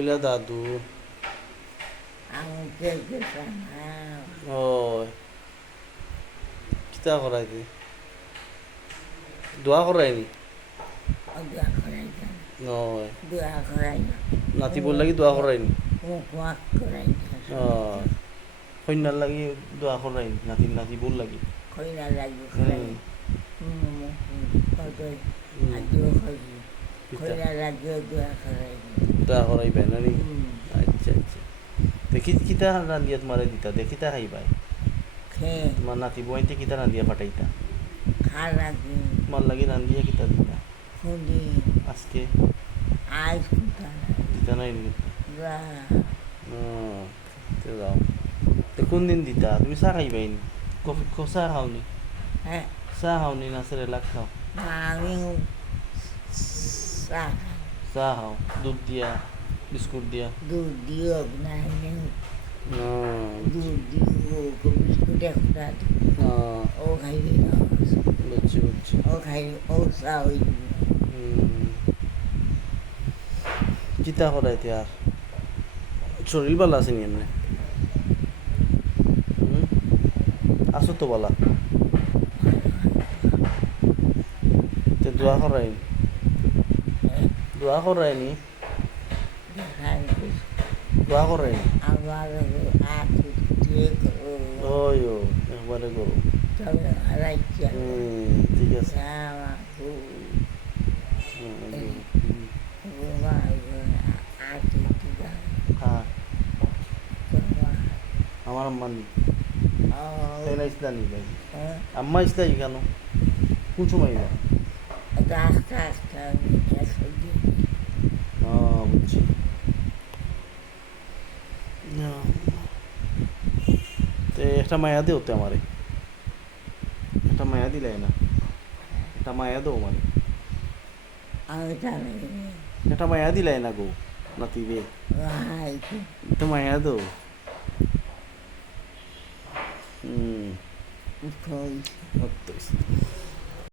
কইলা দাদু। আমাকে জানা ও কিতা করাইতে দোয়া করাইনি। দোয়া করাই জানা নয় দোয়া করাই না নাতি বল লাগি দোয়া করাইনি। মুখ মাখ করাই ও কন্যার লাগি দোয়া করাইনি, নাতি নাতি বল লাগি। কইনা লাগি করাই কতই আজিও খাইছি কিতা কইনা লাগিও দোয়া করাই দোয়া করাইবাই না নি? আচ্ছা আচ্ছা। দেখি কিতা রান্ধিয়া তোমারে দিতা, দেখিতা খাইবাই। খেয়ে তোমার নাতি বইতে কিতা রান্ধিয়া পাঠাইতা, খানা দিন তোমার লাগি রান্ধিয়া কিতা দিতা খুঁজি আজকে? আইস কুতা দিতা নাই নি? যা তে যাও। তে কোন দিন দিতা? তুমি চা খাইবাই নি? কফি চা খাওনি? হ্যাঁ চা খাওনি না সেরেলাক খাও? আমি চা চা খাও দুধ দিয়া বিস্কুট দিয়া? দুধ দিও নাই দুধ বুঝছি দিও বিস্কুট একটা ও খাইবি না বুঝছি। ও খাইবি ও চা হইবি কিতা করাইতে আর শরীর ভালো আছে নি এমনি? আসো তো বলা। তে দোয়া করাইনি? দোয়া করাইনি? দোয়া করাইনি? আমার আঁকি দিয়ে ওই ও একবারে করো। তবে রাইতে ঠিক আছে। আঁকি দিয়ে হ্যাঁ আমার আম্মা নি তাই না ইসলা নি ভাই? আম্মা ইসলা কেন কোন সময় না? আস্তে আস্তে বুঝছি। তে একটা মায়া দেও তে আমারে, একটা মায়া দিলাই না? একটা মায়া দেও মানে, আমি জানি একটা মায়া দিলাই না গো নাতি রে, তো মায়া দো। কই বুঝছি